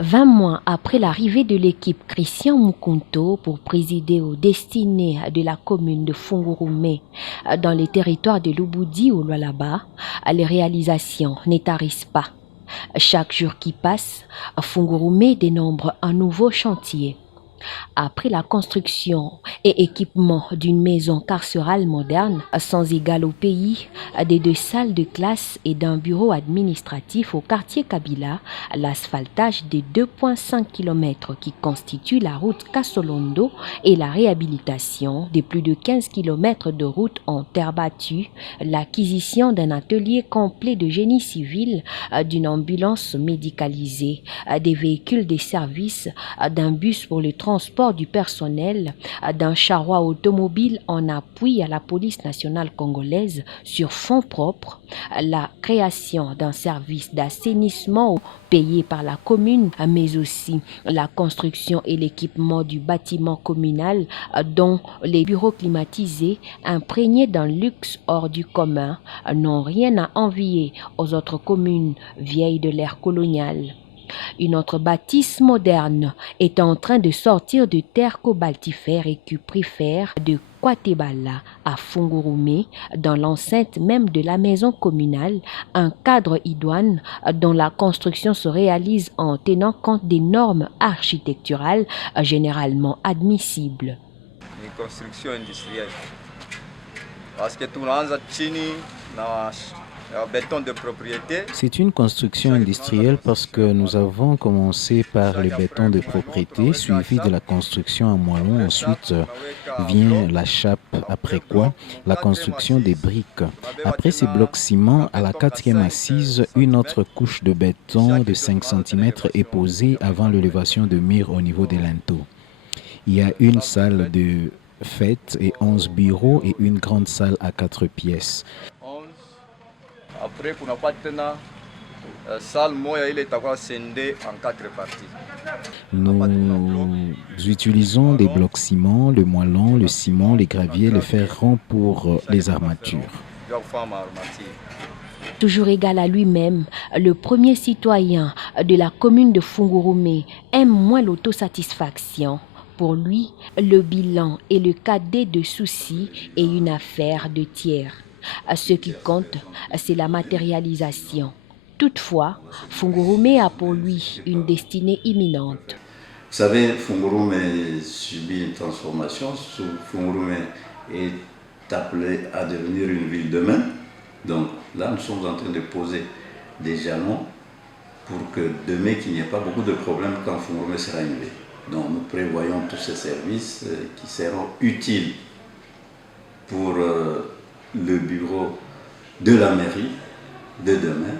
20 mois après l'arrivée de l'équipe Christian Mukunto pour présider aux destinées de la commune de Fungurume dans les territoires de Lubudi au Lualaba, les réalisations n'étarissent pas. Chaque jour qui passe, Fungurume dénombre un nouveau chantier. Après la construction et équipement d'une maison carcérale moderne, sans égal au pays, des 2 salles de classe et d'un bureau administratif au quartier Kabila, l'asphaltage des 2,5 km qui constituent la route Kasolondo et la réhabilitation des plus de 15 km de route en terre battue, l'acquisition d'un atelier complet de génie civil, d'une ambulance médicalisée, des véhicules de service, d'un bus pour le transport du personnel, d'un charroi automobile en appui à la police nationale congolaise sur fonds propres, la création d'un service d'assainissement payé par la commune, mais aussi la construction et l'équipement du bâtiment communal dont les bureaux climatisés imprégnés d'un luxe hors du commun n'ont rien à envier aux autres communes vieilles de l'ère coloniale. Une autre bâtisse moderne est en train de sortir de terre cobaltifère et cuprifère de Kwatebala à Fungurume, dans l'enceinte même de la maison communale, un cadre idoine dont la construction se réalise en tenant compte des normes architecturales généralement admissibles. Une construction industrielle. Parce que tout le chini na béton de propriété. C'est une construction industrielle parce que nous avons commencé par le béton de propriété, suivi de la construction en moellon. Ensuite vient la chape, après quoi la construction des briques. Après ces blocs ciment, à la 4e assise, une autre couche de béton de 5 cm est posée avant l'élévation de murs au niveau des linteaux. Il y a une salle de fête et 11 bureaux et une grande salle à 4 pièces. Après, pour n'a pas tena salle moya il est encore scindé en 4 parties. Nous utilisons des blocs ciment, le moellon, le ciment, les graviers, le fer rond pour les armatures. Toujours égal à lui-même, le premier citoyen de la commune de Fungurume aime moins l'autosatisfaction. Pour lui, le bilan et le cadet de soucis est une affaire de tiers. Ce qui compte, c'est la matérialisation. Toutefois, Fungurume a pour lui une destinée imminente. Vous savez, Fungurume subit une transformation. Fungurume est appelé à devenir une ville demain. Donc là, nous sommes en train de poser des jalons pour que demain, qu'il n'y ait pas beaucoup de problèmes quand Fungurume sera une ville. Donc nous prévoyons tous ces services qui seront utiles pour le bureau de la mairie de demain.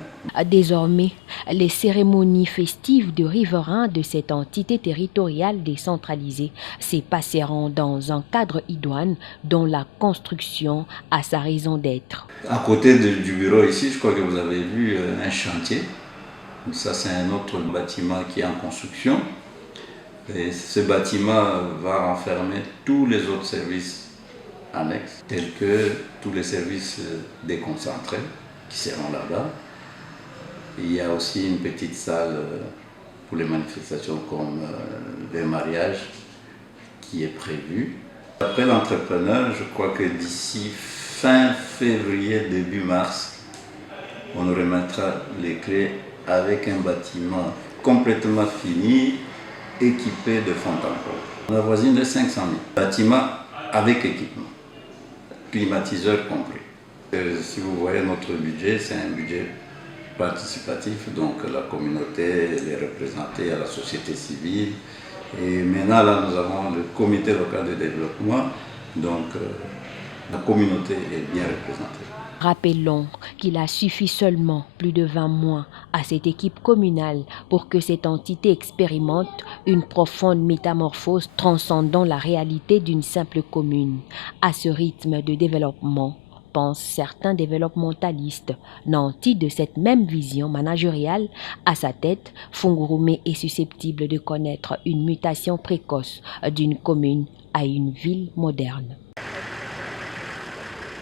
Désormais, les cérémonies festives de riverains de cette entité territoriale décentralisée se passeront dans un cadre idoine dont la construction a sa raison d'être. À côté du bureau ici, je crois que vous avez vu un chantier. Ça, c'est un autre bâtiment qui est en construction. Et ce bâtiment va renfermer tous les autres services annexes, tels que tous les services déconcentrés qui seront là-bas. Il y a aussi une petite salle pour les manifestations comme les mariages qui est prévue. Après l'entrepreneur, je crois que d'ici fin février, début mars, on nous remettra les clés avec un bâtiment complètement fini, équipé de fond en comble. On avoisine de 500 000. Bâtiment avec équipement, climatiseur compris. Si vous voyez notre budget, c'est un budget participatif, donc la communauté est représentée à la société civile. Et maintenant, là, nous avons le comité local de développement, donc la communauté est bien représentée. Rappelons qu'il a suffi seulement plus de 20 mois à cette équipe communale pour que cette entité expérimente une profonde métamorphose transcendant la réalité d'une simple commune. À ce rythme de développement, pensent certains développementalistes, nantis de cette même vision managériale, à sa tête, Fungurume est susceptible de connaître une mutation précoce d'une commune à une ville moderne.